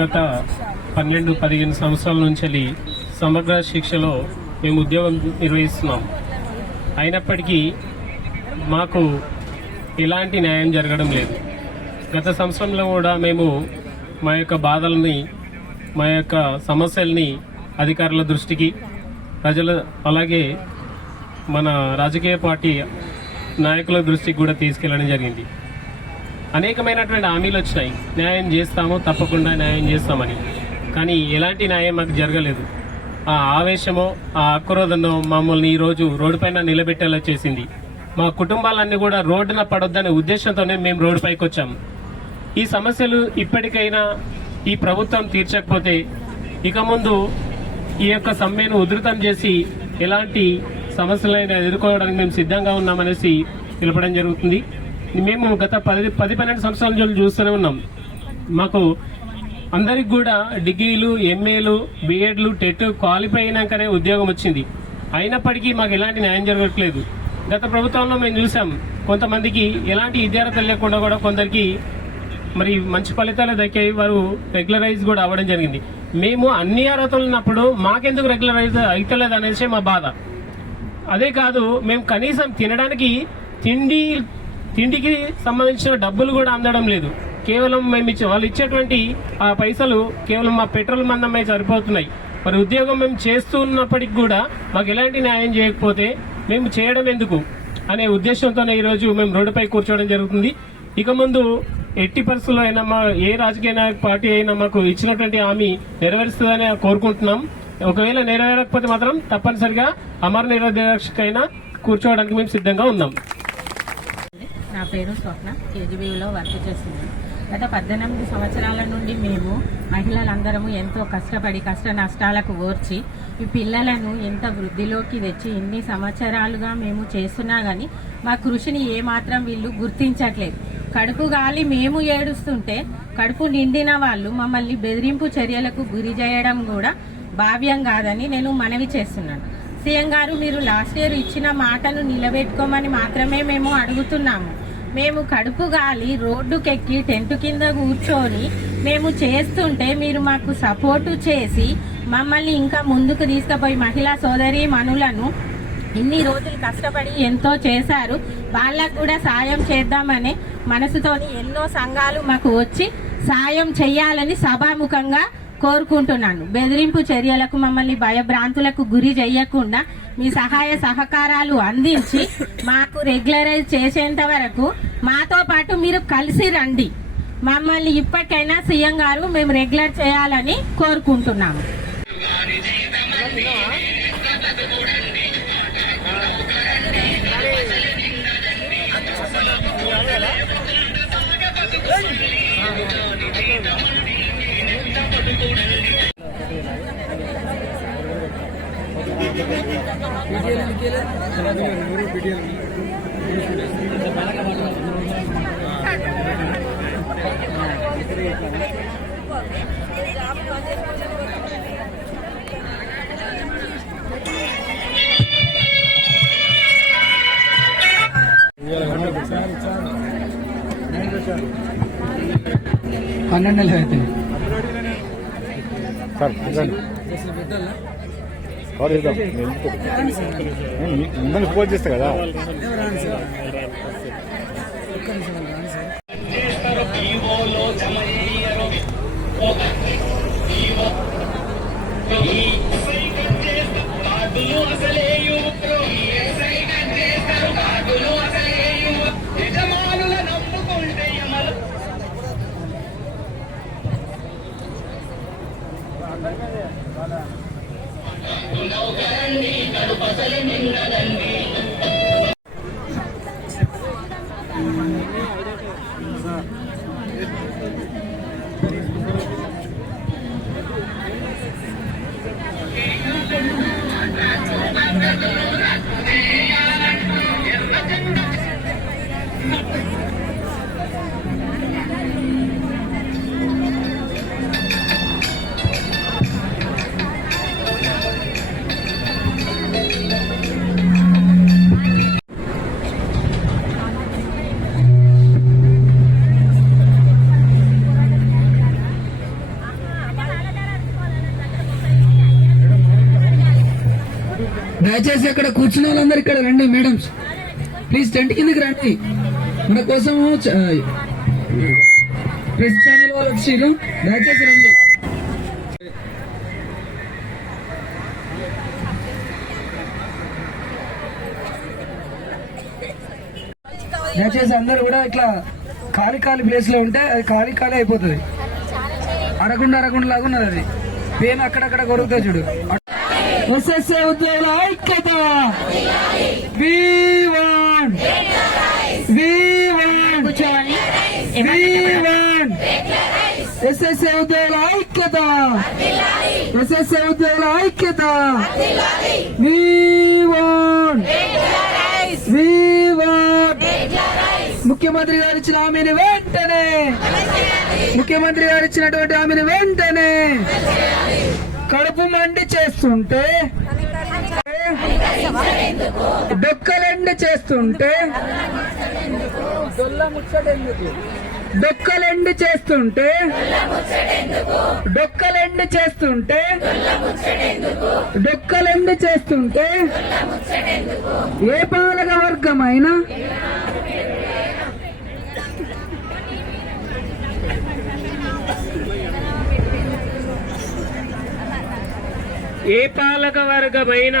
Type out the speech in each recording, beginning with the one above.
గత పన్నెండు పదిహేను సంవత్సరాల నుంచి సమగ్ర శిక్షలో మేము ఉద్యోగం నిర్వహిస్తున్నాం. అయినప్పటికీ మాకు ఎలాంటి న్యాయం జరగడం లేదు. గత సంవత్సరంలో కూడా మేము మా యొక్క బాధల్ని మా యొక్క సమస్యల్ని అధికారుల దృష్టికి ప్రజల అలాగే మన రాజకీయ పార్టీ నాయకుల దృష్టికి కూడా తీసుకెళ్ళడం జరిగింది. అనేకమైనటువంటి హామీలు వచ్చినాయి. న్యాయం చేస్తాము తప్పకుండా న్యాయం చేస్తామని. కానీ ఎలాంటి న్యాయం మాకు జరగలేదు. ఆ ఆవేశమో ఆ ఆక్రోధనో మమ్మల్ని ఈరోజు రోడ్డుపైన నిలబెట్టేలా చేసింది. మా కుటుంబాలన్నీ కూడా రోడ్డున పడొద్దనే ఉద్దేశంతోనే మేము రోడ్డుపైకి వచ్చాము ఈ సమస్యలు ఇప్పటికైనా ఈ ప్రభుత్వం తీర్చకపోతే ఇక ముందు ఈ యొక్క సమ్మెను ఉధృతం చేసి ఎలాంటి సమస్యలైనా ఎదుర్కోవడానికి మేము సిద్ధంగా ఉన్నామనేసి తెలపడం జరుగుతుంది. మేము గత పది పది పన్నెండు సంవత్సరాల నుంచి చూస్తూనే ఉన్నాం. మాకు అందరికి కూడా డిగ్రీలు ఎంఏలు బిఎడ్లు టెట్ క్వాలిఫై అయినాకనే ఉద్యోగం వచ్చింది. అయినప్పటికీ మాకు ఎలాంటి న్యాయం జరగట్లేదు. గత ప్రభుత్వంలో మేము చూసాం కొంతమందికి ఎలాంటి విద్యార్థులు లేకుండా కూడా కొందరికి మరి మంచి ఫలితాలు దక్కాయి వారు రెగ్యులరైజ్ కూడా అవ్వడం జరిగింది. మేము అన్ని అర్హతలు ఉన్నప్పుడు మాకెందుకు రెగ్యులరైజ్ అవుతలేదు అనేసి మా బాధ. అదే కాదు మేము కనీసం తినడానికి తిండి తిండికి సంబంధించిన డబ్బులు కూడా అందడం లేదు. కేవలం మేము ఇచ్చే వాళ్ళు ఇచ్చేటువంటి ఆ పైసలు కేవలం మా పెట్రోల్ మందమే సరిపోతున్నాయి. మరి ఉద్యోగం మేము చేస్తూ ఉన్నప్పటికి కూడా మాకు ఎలాంటి న్యాయం చేయకపోతే మేము చేయడం ఎందుకు? అనే ఉద్దేశంతోనే ఈరోజు మేము రోడ్డుపై కూర్చోవడం జరుగుతుంది. ఇక ముందు ఎట్టి పరిస్థితుల్లో అయినా మా ఏ రాజకీయ నాయక పార్టీ అయినా మాకు ఇచ్చినటువంటి హామీ నెరవేరుస్తుందని కోరుకుంటున్నాం. ఒకవేళ నెరవేరకపోతే మాత్రం తప్పనిసరిగా అమర నిరదీక్షకైనా కూర్చోవడానికి మేము సిద్ధంగా ఉన్నాం. నా పేరు స్వప్న. కేజీబీలో వర్క్ చేస్తున్నాను. గత పద్దెనిమిది సంవత్సరాల నుండి మేము మహిళలందరము ఎంతో కష్టపడి కష్ట నష్టాలకు ఓర్చి ఈ పిల్లలను ఎంత వృద్ధిలోకి తెచ్చి ఇన్ని సంవత్సరాలుగా మేము చేస్తున్నా కానీ మా కృషిని ఏమాత్రం వీళ్ళు గుర్తించట్లేదు. కడుపు గాలి మేము ఏడుస్తుంటే కడుపు నిండిన వాళ్ళు మమ్మల్ని బెదిరింపు చర్యలకు గురి చేయడం కూడా భావ్యం కాదని నేను మనవి చేస్తున్నాను. సీఎం గారు మీరు లాస్ట్ ఇయర్ ఇచ్చిన మాటను నిలబెట్టుకోమని మాత్రమే మేము అడుగుతున్నాము. మేము కడుపు గాలి రోడ్డుకెక్కి టెంట్ కింద కూర్చొని మేము చేస్తుంటే మీరు మాకు సపోర్టు చేసి మమ్మల్ని ఇంకా ముందుకు తీసుకుపోయి మహిళా సోదరి మనులను ఇన్ని రోజులు కష్టపడి ఎంతో చేశారు. వాళ్ళకు కూడా సాయం చేద్దామనే మనసుతోని ఎన్నో సంఘాలు మాకు వచ్చి సాయం చెయ్యాలని సభాముఖంగా కోరుకుంటున్నాను. బెదిరింపు చర్యలకు మమ్మల్ని భయభ్రాంతులకు గురి చేయకుండా మీ సహాయ సహకారాలు అందించి మాకు రెగ్యులరైజ్ చేసేంత వరకు మాతో పాటు మీరు కలిసి రండి. మమ్మల్ని ఇప్పటికైనా సీఎం గారు మేము రెగ్యులర్ చేయాలని కోరుకుంటున్నాము. పన్నెండు నెలలు సార్. కవర్ చేద్దాం మిమ్మల్ని ఫోన్ చేస్తా కదా? దయచేసి అక్కడ కూర్చున్న వాళ్ళందరూ ఇక్కడ రండి మేడమ్స్. ప్లీజ్ టెంట్ కిందకి రండి. మన కోసం ప్రెస్ ఛానల్ వాళ్ళు వచ్చారు. దయచేసి రండి. దయచేసి అందరూ కూడా ఇట్లా ఖాళీ ఖాళీ ప్లేస్లో ఉంటే అది ఖాళీ ఖాళీ అయిపోతుంది. అరగుండ అరగుండ లాగా ఉన్నది అది. పేను అక్కడక్కడ కొరుకుతాయి చూడు. ఎస్ఎస్ఏ ఉద్యోగుల ఐక్యత. ఎస్ఎస్ఏ ఉద్యోగుల ఐక్యత. ఎస్ఎస్ఏ ఉద్యోగుల ఐక్యత. ముఖ్యమంత్రి గారు ఇచ్చిన హామీని వెంటనే. ముఖ్యమంత్రి గారు ఇచ్చినటువంటి హామీని వెంటనే. కడుపు మండి చేస్తుంటే డొక్కలెండి చేస్తుంటే డొక్కలెండి చేస్తుంటే డొక్కలెండి చేస్తుంటే డొక్కలెండి చేస్తుంటే ఏ పాలక వర్గమైనా ఏ పాలక వర్గమైన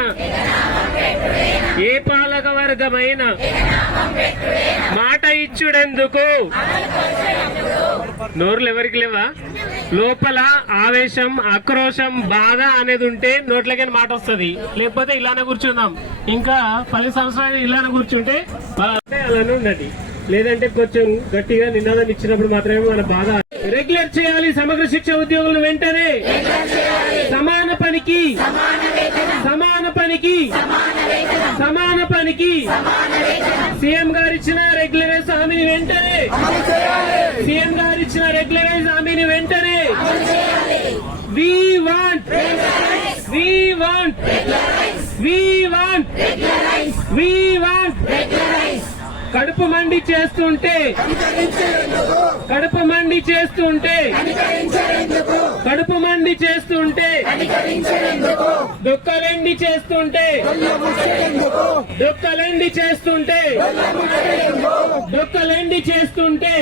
ఏ పాలక వర్గమైన మాట ఇచ్చుడెందుకు? నోర్లు ఎవరికి లేవా? లోపల ఆవేశం ఆక్రోశం బాధ అనేది ఉంటే నోట్లకైనా మాట వస్తుంది. లేకపోతే ఇలానే కూర్చుందాం. ఇంకా పది సంవత్సరాలు ఇలానే కూర్చుంటే అలానే ఉండండి లేదంటే కొంచెం గట్టిగా నినాదం ఇచ్చినప్పుడు మాత్రమే మన బాధ రెగ్యులర్ చేయాలి సమగ్ర శిక్ష ఉద్యోగులు వెంటనే. సమాన పనికి. సమాన పనికి. సమాన పనికి. సీఎం గారు ఇచ్చిన రెగ్యులరైజ్ హామీని వెంటనే. సీఎం గారు ఇచ్చిన రెగ్యులరైజ్ హామీని వెంటనే. We want we want we want we want కడుపు మండి చేస్తుంటే కడుపు మండి చేస్తుంటే కడుపు మండి చేస్తుంటే దుఃఖలెండి చేస్తుంటే దుఃఖలెండి చేస్తుంటే దుఃఖలెండి చేస్తుంటే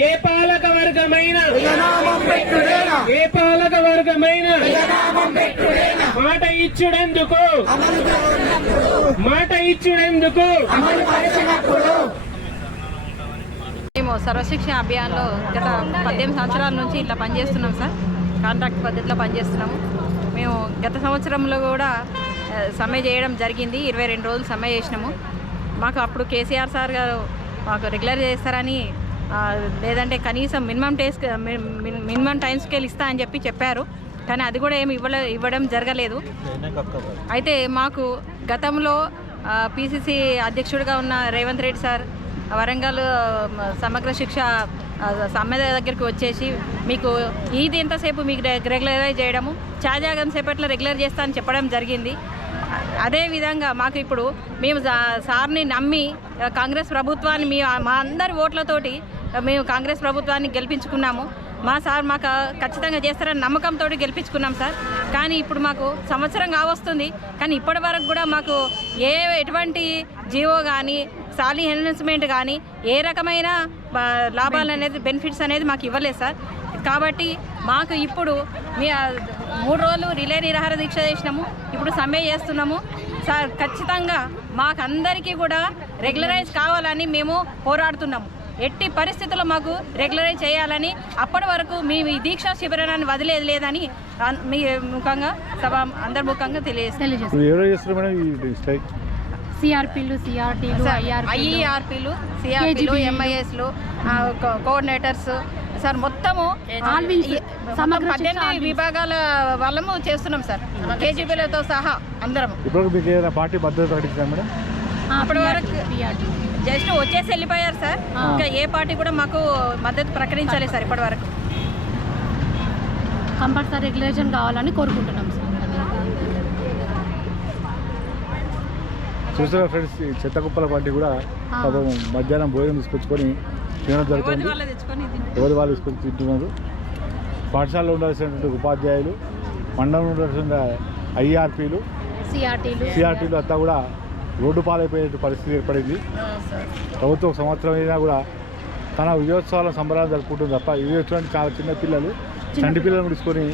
ఏ పాల వర్గమైన ఏ పాలక వర్గమైన మాట ఇచ్చుడెందుకు? మాట ఇచ్చుడెందుకు? మేము సర్వశిక్షణ అభియాన్లో గత పద్దెనిమిది సంవత్సరాల నుంచి ఇట్లా పనిచేస్తున్నాం సార్. కాంట్రాక్ట్ పద్ధతిలో పనిచేస్తున్నాము. మేము గత సంవత్సరంలో కూడా సమ్మె చేయడం జరిగింది. ఇరవై రెండు రోజులు సమ్మె చేసినాము. మాకు అప్పుడు కేసీఆర్ సార్ గారు మాకు రెగ్యులర్ చేస్తారని లేదంటే కనీసం మినిమం టేస్ మినిమం టైం స్కేల్ ఇస్తా అని చెప్పి చెప్పారు. కానీ అది కూడా ఏమి ఇవ్వలే ఇవ్వడం జరగలేదు. అయితే మాకు గతంలో పిసిసి అధ్యక్షుడిగా ఉన్న రేవంత్ రెడ్డి సార్ వరంగల్ సమగ్ర శిక్ష సమ్మెద సమ్మె దగ్గరికి వచ్చేసి మీకు ఇది ఎంతసేపు మీకు రె- రెగ్యులరైజ్ చేయడము చాజాగం సేపట్లో రెగ్యులర్ చేస్తా అని చెప్పడం జరిగింది. అదేవిధంగా మాకు ఇప్పుడు మేము సార్ని నమ్మి కాంగ్రెస్ ప్రభుత్వాన్ని మీ మా అందరి ఓట్లతోటి మేము కాంగ్రెస్ ప్రభుత్వాన్ని గెలిపించుకున్నాము. మా సార్ మాకు ఖచ్చితంగా చేస్తారని నమ్మకంతో గెలిపించుకున్నాం సార్. కానీ ఇప్పుడు మాకు సంవత్సరం కావస్తుంది. కానీ ఇప్పటి వరకు కూడా మాకు ఏ ఎటువంటి జీవో కానీ సాలీ ఎన్హెన్స్మెంట్ కానీ ఏ రకమైన లాభాలు అనేది బెనిఫిట్స్ అనేది మాకు ఇవ్వలేదు సార్. కాబట్టి మాకు ఇప్పుడు మీ మూడు రోజులు రిలే నిరాహార దీక్ష చేసినాము. ఇప్పుడు సమ్మె చేస్తున్నాము. సార్ ఖచ్చితంగా మాకందరికీ కూడా రెగ్యులరైజ్ కావాలని మేము పోరాడుతున్నాము. ఎట్టి పరిస్థితుల్లో మాకు రెగ్యులరైజ్ చేయాలని అప్పటి వరకు మేము ఈ దీక్షా శిబిరాన్ని వదిలేదు లేదని మీ ముఖంగా సభ అందరి ముఖంగా తెలియజేస్తాం. సిఆర్పీలు సిఆర్టీలు ఐఈఆర్పీలు సిఆర్పీలు ఎంఐఎస్లు కోఆర్డినేటర్స్ సార్ మొత్తము పద్దెనిమిది. విభాగాల వాళ్ళము చేస్తున్నాం సార్. కేజీబీలతో సహా అందరం ఇప్పుడు మీకు ఏదైనా పార్టీ భద్రత ప్రకటించారా మేడం? అప్పటి వరకు జస్ట్ వచ్చేసి వెళ్ళిపోయారు సార్. ఇంకా ఏ పార్టీ కూడా మాకు మద్దతు ప్రకటించాలి సార్ ఇప్పటి వరకు. కంపల్సరీ రెగ్యులేషన్ కావాలని కోరుకుంటున్నాం సార్. చూసారా ఫ్రెండ్స్ ఈ చెత్త కుప్పల పార్టీ కూడా పాపం మధ్యాహ్నం భోజనం తీసుకొచ్చుకొని ఎవరి జరుగుతుంది. ఎవరి వాళ్ళు తీసుకొని తింటున్నారు? పాఠశాలలో ఉండాల్సినటువంటి ఉపాధ్యాయులు మండలంలో ఉండాల్సిన ఐఆర్పీలు సిఆర్టీలు. అంతా కూడా రోడ్డు పాలైపోయే పరిస్థితి ఏర్పడింది. ప్రభుత్వం ఒక సంవత్సరం అయినా కూడా తన విజయోత్సవాల సంబరాలు జరుపుకుంటుంది తప్ప అంటే చాలా చిన్న పిల్లలు చంటి పిల్లలను తీసుకొని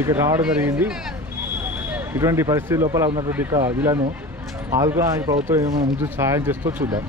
ఇక్కడ రావడం జరిగింది. ఇటువంటి పరిస్థితి లోపల ఉన్నటువంటి వీళ్ళను ఆదుకోవడానికి ప్రభుత్వం ఏమైనా ముందు సహాయం చేస్తూ చూద్దాం.